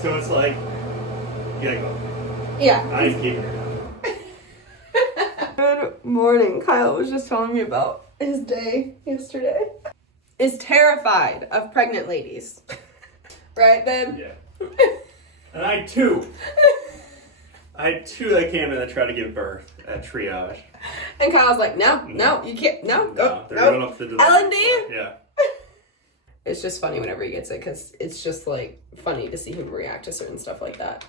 So it's like, you gotta go. Yeah. I ain't keeping her. Good morning. Kyle was just telling me about his day yesterday. Is terrified of pregnant ladies. Right, babe? Yeah. And I had two that came in that tried to give birth at triage. And Kyle's like, no, you can't, no, They're going up to the L&D? Yeah. It's just funny whenever he gets it, because it's just, like, funny to see him react to certain stuff like that.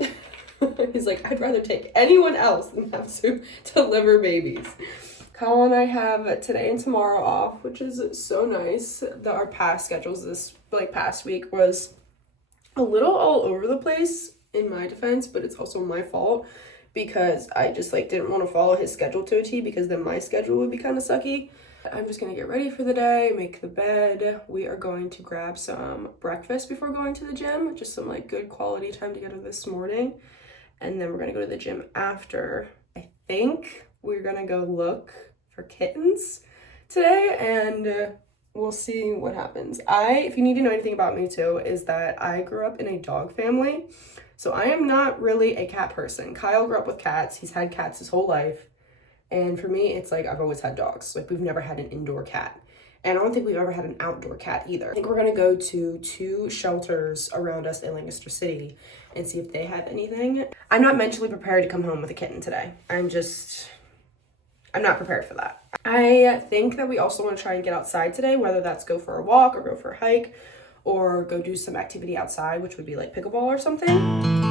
He's like, I'd rather take anyone else than have to deliver babies. Kyle and I have today and tomorrow off, which is so nice. Our past schedules this, past week was a little all over the place, in my defense, but it's also my fault, because I just, didn't want to follow his schedule to a T, because then my schedule would be kind of sucky. I'm just gonna get ready for the day, make the bed. We are going to grab some breakfast before going to the gym, just some good quality time together this morning. And then we're gonna go to the gym after. I think we're gonna go look for kittens today, and we'll see what happens. If you need to know anything about me too, is that I grew up in a dog family. So I am not really a cat person. Kyle grew up with cats. He's had cats his whole life. And for me, it's I've always had dogs. We've never had an indoor cat. And I don't think we've ever had an outdoor cat either. I think we're gonna go to 2 shelters around us in Lancaster City and see if they have anything. I'm not mentally prepared to come home with a kitten today. I'm not prepared for that. I think that we also wanna try and get outside today, whether that's go for a walk or go for a hike or go do some activity outside, which would be pickleball or something.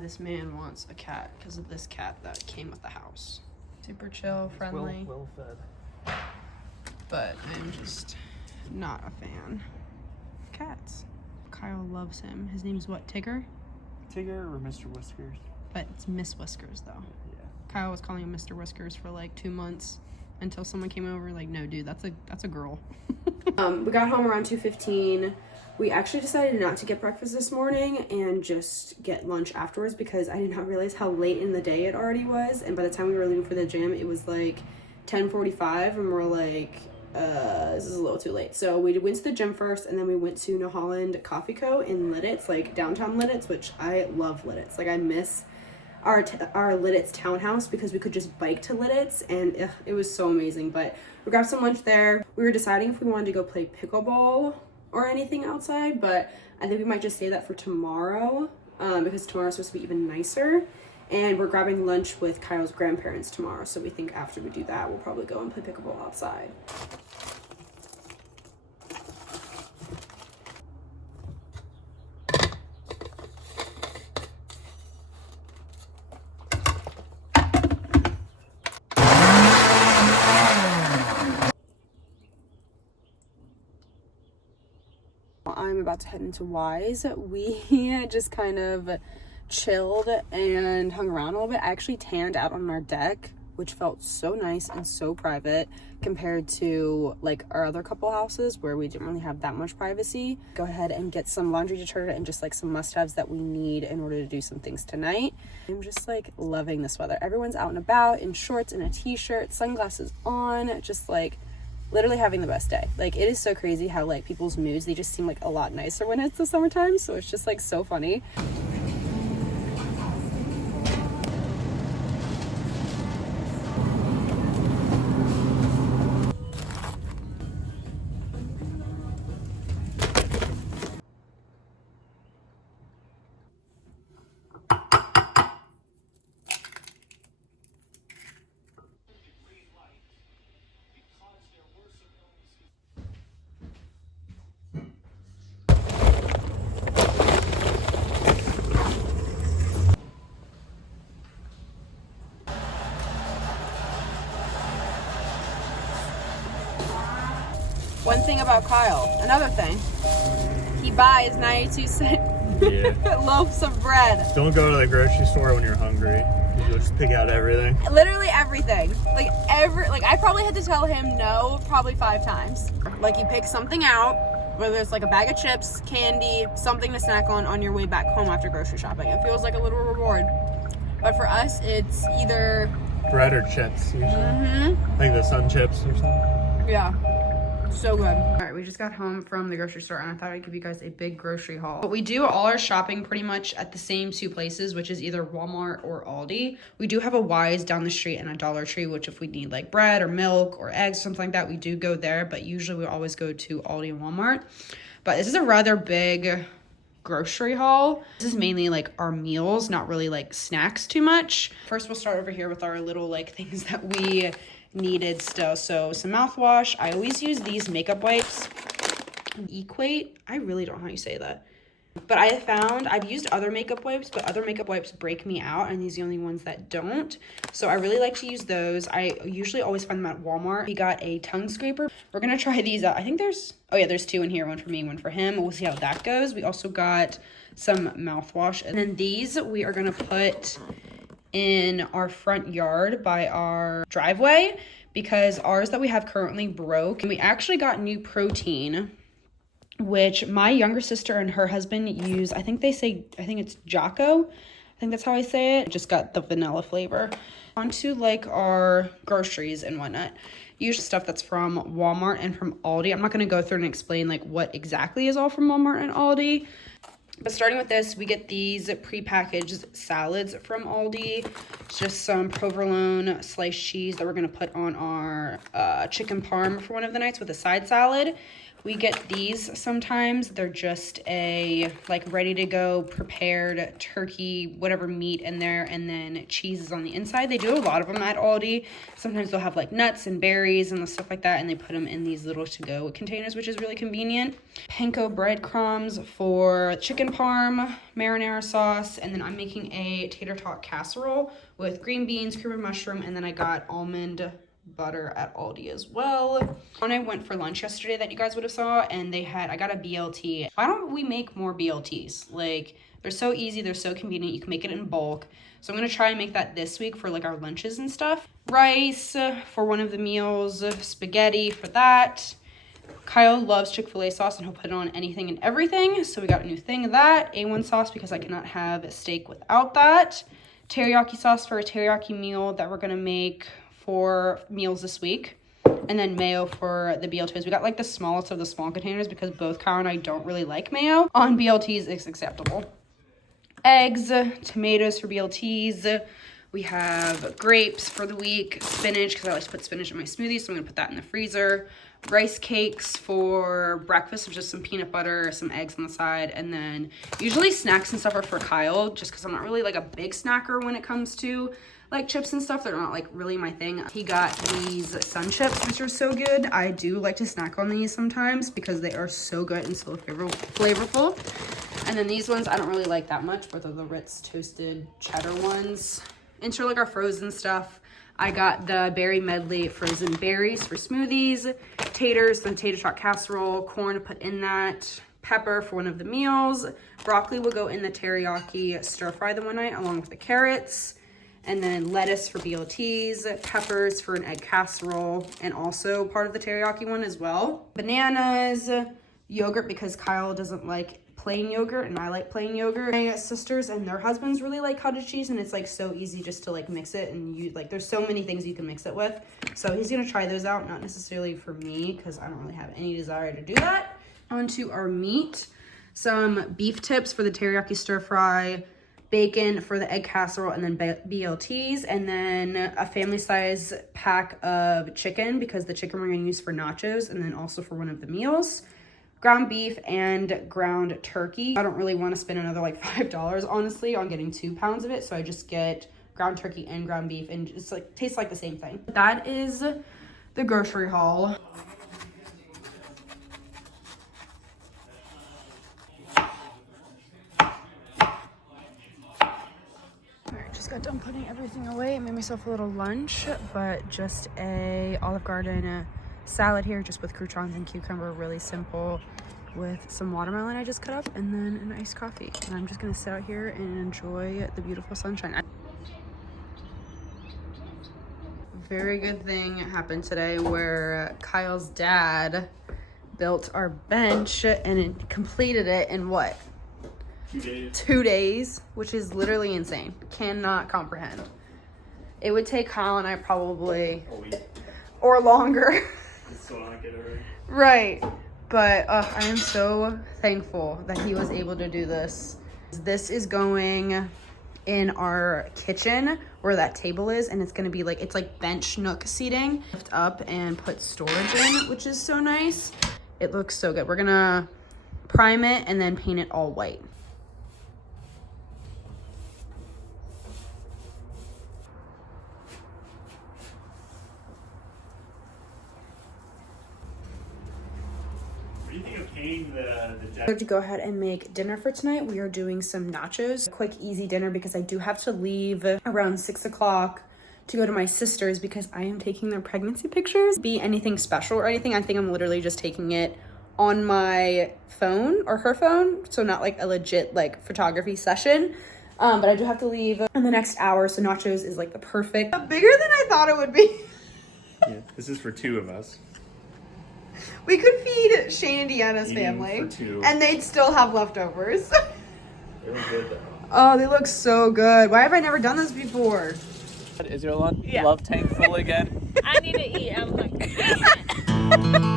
This man wants a cat because of this cat that came with the house. Super chill, friendly. Well fed. But I'm just not a fan of cats. Kyle loves him. His name's what, Tigger? Tigger or Mr. Whiskers? But it's Miss Whiskers though. Yeah. Kyle was calling him Mr. Whiskers for 2 months until someone came over no dude, that's a girl. We got home around 2:15. We actually decided not to get breakfast this morning and just get lunch afterwards because I did not realize how late in the day it already was. And by the time we were leaving for the gym, it was 10:45 and we're this is a little too late. So we went to the gym first and then we went to New Holland Coffee Co. in Lidditz, downtown Lidditz, which I love Lidditz. I miss our Lidditz townhouse because we could just bike to Lidditz and it was so amazing. But we grabbed some lunch there. We were deciding if we wanted to go play pickleball or anything outside, but I think we might just say that for tomorrow because tomorrow's supposed to be even nicer. And we're grabbing lunch with Kyle's grandparents tomorrow, so we think after we do that, we'll probably go and play pickleball outside. I'm about to head into Wise. We just kind of chilled and hung around a little bit. I actually tanned out on our deck, which felt so nice and so private compared to our other couple houses where we didn't really have that much privacy. Go ahead and get some laundry detergent and just some must-haves that we need in order to do some things tonight. I'm just loving this weather. Everyone's out and about in shorts and a t-shirt, sunglasses on, just literally having the best day. It is so crazy how people's moods, they just seem a lot nicer when it's the summertime, so it's just so funny. One thing about Kyle, another thing, he buys 92 cent Yeah. Loaves of bread. Don't go to the grocery store when you're hungry. You just pick out everything. Literally everything. Like I probably had to tell him no probably 5 times. Like you pick something out, whether it's like a bag of chips, candy, something to snack on your way back home after grocery shopping. It feels like a little reward. But for us, it's either Bread or chips usually. Like the sun chips or something. yeah. So good. All right, we just got home from the grocery store and I thought I'd give you guys a big grocery haul. But we do all our shopping pretty much at the same 2 places, which is either Walmart or Aldi. We do have a Wise down the street and a Dollar Tree, which if we need like bread or milk or eggs, something like that, we do go there. But usually we always go to Aldi and Walmart. But this is a rather big grocery haul. This is mainly like our meals, not really like snacks too much. First, we'll start over here with our little like things that we needed still. So some mouthwash. I always use these makeup wipes. Equate. I really don't know how you say that. But I found I've used other makeup wipes, but other makeup wipes break me out, and these are the only ones that don't. So I really like to use those. I usually always find them at Walmart. We got a tongue scraper. We're gonna try these out. I think there's 2 in here, one for me, one for him. We'll see how that goes. We also got some mouthwash, and then these we are gonna put in our front yard by our driveway because ours that we have currently broke. And we actually got new protein, which my younger sister and her husband use. I think it's Jocko. I think that's how I say it. Just got the vanilla flavor. Onto like our groceries and whatnot. Usually stuff that's from Walmart and from Aldi. I'm not going to go through and explain like what exactly is all from Walmart and Aldi. But starting with this, we get these prepackaged salads from Aldi. It's just some provolone sliced cheese that we're going to put on our chicken parm for one of the nights with a side salad. We get these sometimes. They're just a like ready to go prepared turkey, whatever meat in there, and then cheese is on the inside. They do a lot of them at Aldi. Sometimes they'll have like nuts and berries and stuff like that, and they put them in these little to-go containers, which is really convenient. Panko breadcrumbs for chicken parm, marinara sauce, and then I'm making a tater tot casserole with green beans, cream of mushroom, and then I got almond butter at Aldi as well. When I went for lunch yesterday that you guys would have saw, and I got a BLT. Why don't we make more BLTs? Like, they're so easy, they're so convenient, you can make it in bulk. So I'm gonna try and make that this week for like our lunches and stuff. Rice for one of the meals, spaghetti for that. Kyle loves Chick-fil-A sauce and he'll put it on anything and everything. So we got a new thing of that. A1 sauce because I cannot have steak without that. Teriyaki sauce for a teriyaki meal that we're gonna make for meals this week, and then mayo for the BLTs. We got like the smallest of the small containers because both Kyle and I don't really like mayo. On BLTs, it's acceptable. Eggs, tomatoes for BLTs. We have grapes for the week, spinach because I like to put spinach in my smoothies, so I'm gonna put that in the freezer. Rice cakes for breakfast with just some peanut butter, some eggs on the side, and then usually snacks and stuff are for Kyle just because I'm not really like a big snacker when it comes to like chips and stuff. They're not like really my thing. He got these sun chips, which are so good. I do like to snack on these sometimes because they are so good and so flavorful. And then these ones I don't really like that much, but they're the Ritz toasted cheddar ones. Into like our frozen stuff, I got the berry medley frozen berries for smoothies, taters, the tater tot casserole, corn to put in that, pepper for one of the meals, broccoli will go in the teriyaki stir fry the one night along with the carrots, and then lettuce for BLTs, peppers for an egg casserole, and also part of the teriyaki one as well. Bananas, yogurt because Kyle doesn't like plain yogurt and I like plain yogurt. My sisters and their husbands really like cottage cheese, and it's like so easy just to like mix it, and you like there's so many things you can mix it with. So he's gonna try those out, not necessarily for me because I don't really have any desire to do that. On to our meat. Some beef tips for the teriyaki stir fry, bacon for the egg casserole, and then BLTs, and then a family size pack of chicken because the chicken we're gonna use for nachos, and then also for one of the meals. Ground beef and ground turkey. I don't really want to spend another like $5 honestly on getting 2 pounds of it, so I just get ground turkey and ground beef, and it's like tastes like the same thing. That is the grocery haul. Just got done putting everything away. I made myself a little lunch, but just a Olive Garden salad here just with croutons and cucumber, really simple. with some watermelon I just cut up and then an iced coffee. And I'm just gonna sit out here and enjoy the beautiful sunshine. Very good thing happened today where Kyle's dad built our bench and it completed it in what? 2 days. 2 days, which is literally insane. Cannot comprehend. It would take Kyle and I probably A week. or longer. Just so not get it right. Right. But I am so thankful that he was able to do this. This is going in our kitchen where that table is, and it's gonna be like, it's like bench nook seating. Lift up and put storage in, which is so nice. It looks so good. We're gonna prime it and then paint it all white. What do you think of painting the We deck? have to go ahead and make dinner for tonight. We are doing some nachos. Quick, easy dinner because I do have to leave around 6 o'clock to go to my sister's because I am taking their pregnancy pictures. Be anything special or anything. I think I'm literally just taking it on my phone or her phone. So not like a legit like photography session. But I do have to leave in the next hour. So nachos is like the perfect. Bigger than I thought it would be. Yeah, this is for 2 of us. We could feed Shane and Deanna's Eating family. for 2. And they'd still have leftovers. They look good though. Oh, they look so good. Why have I never done this before? Is your love tank full again? I need to eat. I'm hungry.